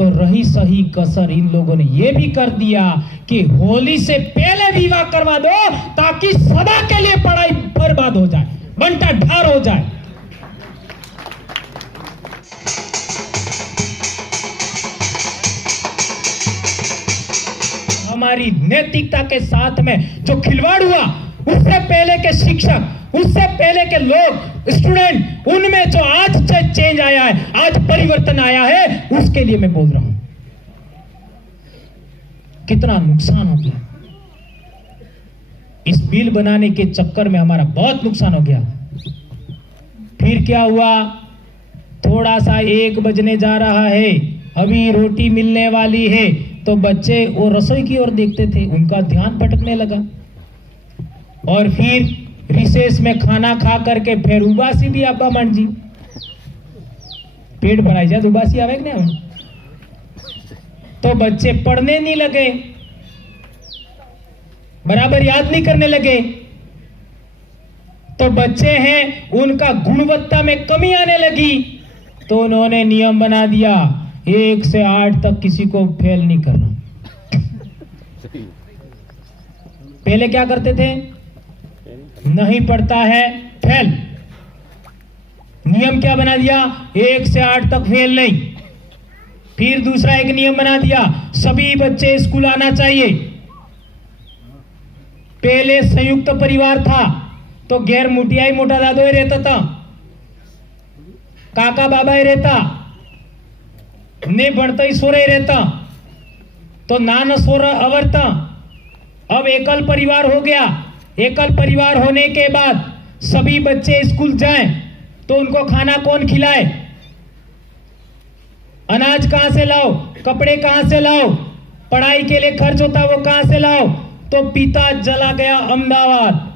तो रही सही कसर इन लोगों ने ये भी कर दिया कि होली से पहले विवाह करवा दो ताकि सदा के लिए पढ़ाई बर्बाद हो जाए, बंटा ढार हो जाए। हमारी नैतिकता के साथ में जो खिलवाड़ हुआ, उससे पहले के शिक्षक, उससे पहले के लोग, स्टूडेंट, उनमें जो आज चेंज आया है, आज परिवर्तन आया है, उसके लिए मैं बोल रहा हूं। कितना नुकसान हो गया इस बिल बनाने के चक्कर में, हमारा बहुत नुकसान हो गया। फिर क्या हुआ, थोड़ा सा 1 बजने जा रहा है, अभी रोटी मिलने वाली है, तो बच्चे वो रसोई की ओर देखते थे, उनका ध्यान भटकने लगा। और फिर रिसेस में खाना खा करके फिर उबासी भी अब्बा मान जी, पेट भराई जाए उबासी आवे ना, तो बच्चे पढ़ने नहीं लगे, बराबर याद नहीं करने लगे। तो बच्चे हैं, उनका गुणवत्ता में कमी आने लगी, तो उन्होंने नियम बना दिया 1 से 8 तक किसी को फेल नहीं करना। पहले क्या करते थे, नहीं पढ़ता है फेल, नियम क्या बना दिया, 1 से 8 तक फेल नहीं। फिर दूसरा एक नियम बना दिया, सभी बच्चे स्कूल आना चाहिए। पहले संयुक्त परिवार था तो गैर मुटियाई मोटा दादो ही रहता था, काका बाबा ही रहता, ने बढ़ता ही सोरे रहता, तो नान सोर अवरता। अब एकल परिवार हो गया, एकल परिवार होने के बाद सभी बच्चे स्कूल जाएं तो उनको खाना कौन खिलाए, अनाज कहां से लाओ, कपड़े कहां से लाओ, पढ़ाई के लिए खर्च होता वो कहां से लाओ। तो पिता चला गया अहमदाबाद।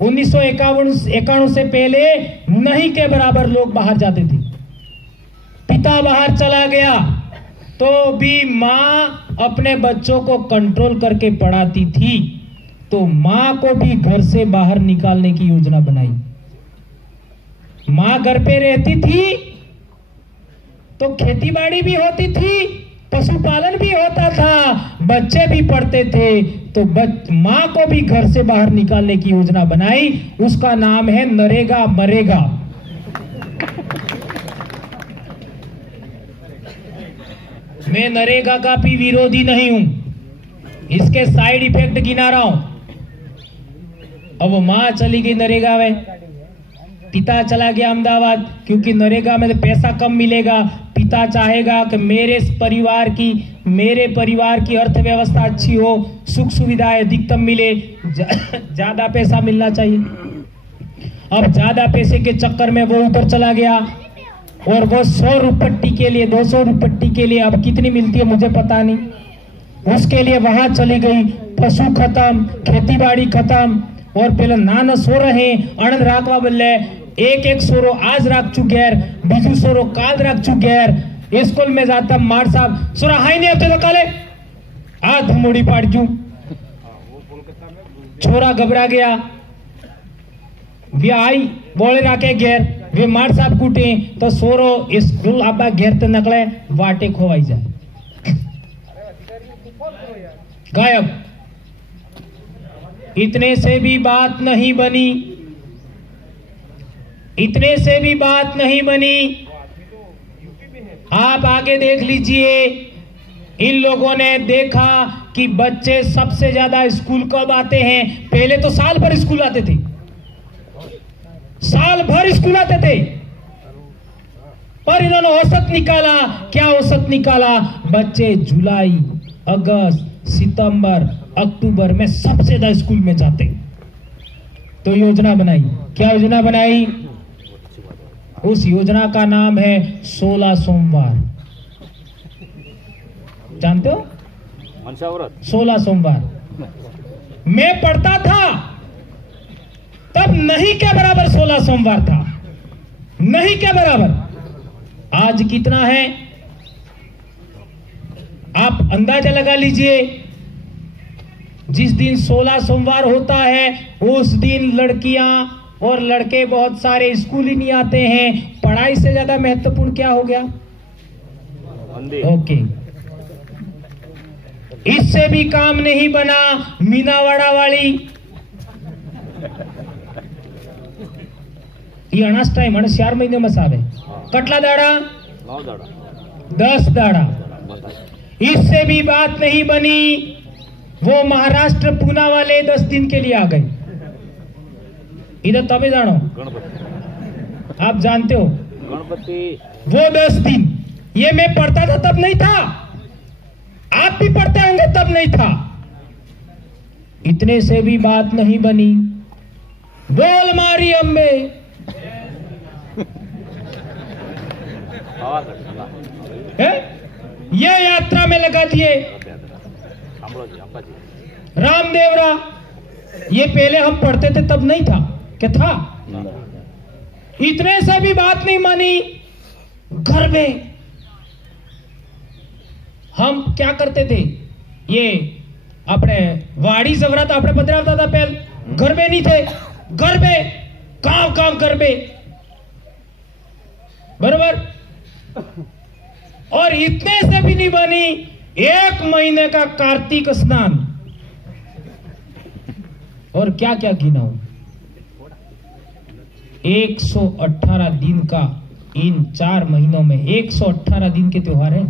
1991 से पहले नहीं के बराबर लोग बाहर जाते थे, पिता बाहर चला गया तो भी मां अपने बच्चों को कंट्रोल करके पढ़ाती थी। तो मां को भी घर से बाहर निकालने की योजना बनाई। मां घर पे रहती थी तो खेतीबाड़ी भी होती थी, पशुपालन भी होता था, बच्चे भी पढ़ते थे। तो मां को भी घर से बाहर निकालने की योजना बनाई, उसका नाम है नरेगा मरेगा। मैं नरेगा का भी विरोधी नहीं हूं, इसके साइड इफेक्ट गिना रहा हूं। अब वो मां चली गई नरेगा में, पिता चला गया अहमदाबाद, क्योंकि नरेगा में तो पैसा कम मिलेगा। पिता चाहेगा कि मेरे परिवार की अर्थव्यवस्था अच्छी हो, सुख सुविधाएं अधिकतम मिले, ज्यादा पैसा मिलना चाहिए। अब ज्यादा पैसे के चक्कर में वो ऊपर चला गया और वो 100 रुपट्टी के लिए, 200 रुपट्टी के लिए अब कितनी मिलती है मुझे पता नहीं, उसके लिए वहां चली गई। पशु खत्म, खेती खत्म, और पहले नान सो रहे अणन राखवा बदले एक सोरो आज राख चुकेर, बीजू सोरो काल राख चुकेर। स्कूल में जाता मार साहब सोरा हाई नहीं आते तो काले हाथ मुड़ी पाड़ जू, छोरा घबरा गया, वे आई बोले राके घेर, वे मार साहब कूटे तो सोरो स्कूल आबा घेर ते नकले वाटे खोवाई जाए, गायब। इतने से भी बात नहीं बनी, इतने से भी बात नहीं बनी। आप आगे देख लीजिए, इन लोगों ने देखा कि बच्चे सबसे ज्यादा स्कूल कब आते हैं। पहले तो साल भर स्कूल आते थे, साल भर स्कूल आते थे, पर इन्होंने औसत निकाला। क्या औसत निकाला, बच्चे जुलाई, अगस्त, सितंबर, अक्टूबर में सबसे ज्यादा स्कूल में जाते। तो योजना बनाई, क्या योजना बनाई, उस योजना का नाम है 16 सोमवार। जानते हो 16 सोमवार। मैं पढ़ता था तब नहीं के बराबर 16 सोमवार था, नहीं के बराबर। आज कितना है आप अंदाजा लगा लीजिए। जिस दिन 16 सोमवार होता है उस दिन लड़कियां और लड़के बहुत सारे स्कूल ही नहीं आते हैं। पढ़ाई से ज्यादा महत्वपूर्ण क्या हो गया, ओके, इससे भी काम नहीं बना। मीनावाड़ा वाली ये अनाज टाइम 4 महीने में सावे कटला दाड़ा 10 दाड़ा, इससे भी बात नहीं बनी। वो महाराष्ट्र पूना वाले 10 दिन के लिए आ गए। इधर तभी जानो, आप जानते हो गणपति वो 10 दिन, ये मैं पढ़ता था तब नहीं था, आप भी पढ़ते होंगे तब नहीं था। इतने से भी बात नहीं बनी। बोल मारी अम्बे, है? ये यात्रा में लगा दिए रामदेवरा। ये पहले हम पढ़ते थे तब नहीं था, क्या था? इतने से भी बात नहीं मानी। घर में हम क्या करते थे, ये अपने वाड़ी जगरा तो अपने बदला होता था पहले, घर में नहीं थे, घर में काम काम घर में, बरोबर। और इतने से भी नहीं बनी। 1 महीने का कार्तिक स्नान, और क्या क्या गिनाऊं, 118 दिन का, इन 4 महीनों में 118 दिन के त्योहार है।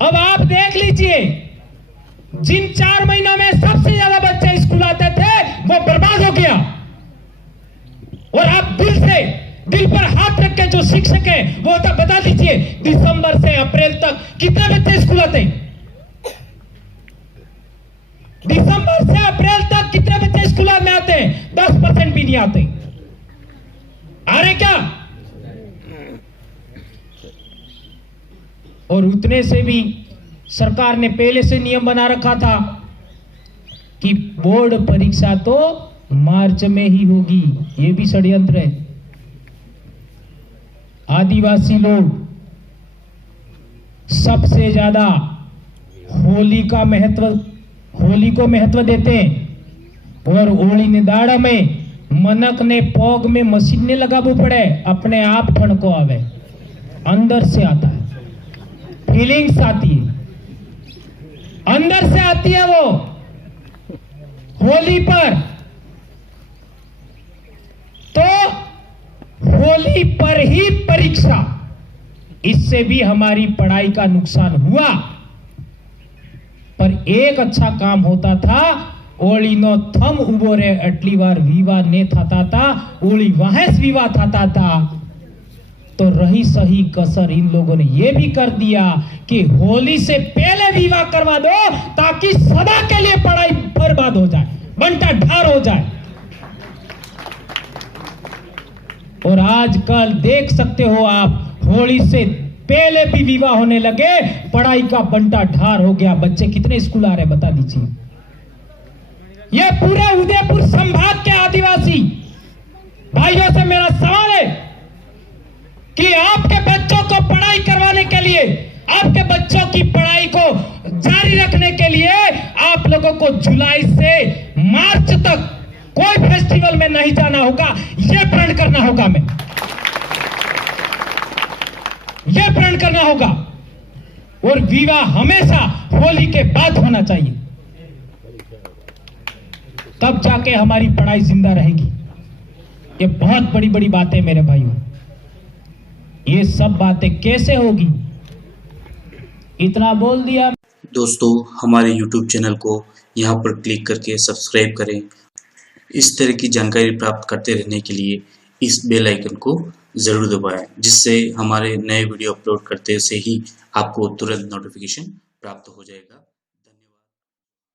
अब आप देख लीजिए, जिन 4 महीनों में सबसे ज्यादा बच्चे स्कूल आते थे वो बर्बाद हो गया। और आप दिल पर हाथ रख के जो शिक्षक है वो तक बता दीजिए, दिसंबर से अप्रैल तक कितने बच्चे स्कूल आते हैं? दिसंबर से अप्रैल तक कितने बच्चे स्कूल में आते हैं? 10% भी नहीं आते। आ रहे क्या? और उतने से भी सरकार ने पहले से नियम बना रखा था कि बोर्ड परीक्षा तो मार्च में ही होगी। ये भी षड्यंत्र है। आदिवासी लोग सबसे ज्यादा होली को महत्व देते हैं। और होली ने दाड़ा में मनक ने पोग में मशीन ने लगाबू पड़े, अपने आप ठणको आवे, अंदर से आता है, फीलिंग्स आती है, अंदर से आती है वो होली पर। तो होली पर ही परीक्षा, इससे भी हमारी पढ़ाई का नुकसान हुआ। पर एक अच्छा काम होता था, ओली नो थम उबो रे अटली बार विवाह ने थाता था, ओली वहां विवाह थाता था। तो रही सही कसर इन लोगों ने यह भी कर दिया कि होली से पहले विवाह करवा दो, ताकि सदा के लिए पढ़ाई बर्बाद हो जाए, बंटा ढार हो जाए। और आजकल देख सकते हो आप, होली से पहले भी विवाह होने लगे, पढ़ाई का बंटा ढार हो गया। बच्चे कितने स्कूल आ रहे बता दीजिए। ये पूरे उदयपुर संभाग के आदिवासी भाइयों से मेरा सवाल है कि आपके बच्चों को पढ़ाई करवाने के लिए, आपके बच्चों की पढ़ाई को जारी रखने के लिए आप लोगों को जुलाई से मार्च तक कोई फेस्टिवल में नहीं जाना होगा। यह प्रण करना होगा, यह प्रण करना होगा। और विवाह हमेशा होली के बाद होना चाहिए, तब जाके हमारी पढ़ाई जिंदा रहेगी। ये बहुत बड़ी बड़ी बातें मेरे भाइयों। ये सब बातें कैसे होगी, इतना बोल दिया। दोस्तों, हमारे YouTube चैनल को यहाँ पर क्लिक करके सब्सक्राइब करें। इस तरह की जानकारी प्राप्त करते रहने के लिए इस बेल आइकन को ज़रूर दबाएं, जिससे हमारे नए वीडियो अपलोड करते से ही आपको तुरंत नोटिफिकेशन प्राप्त हो जाएगा।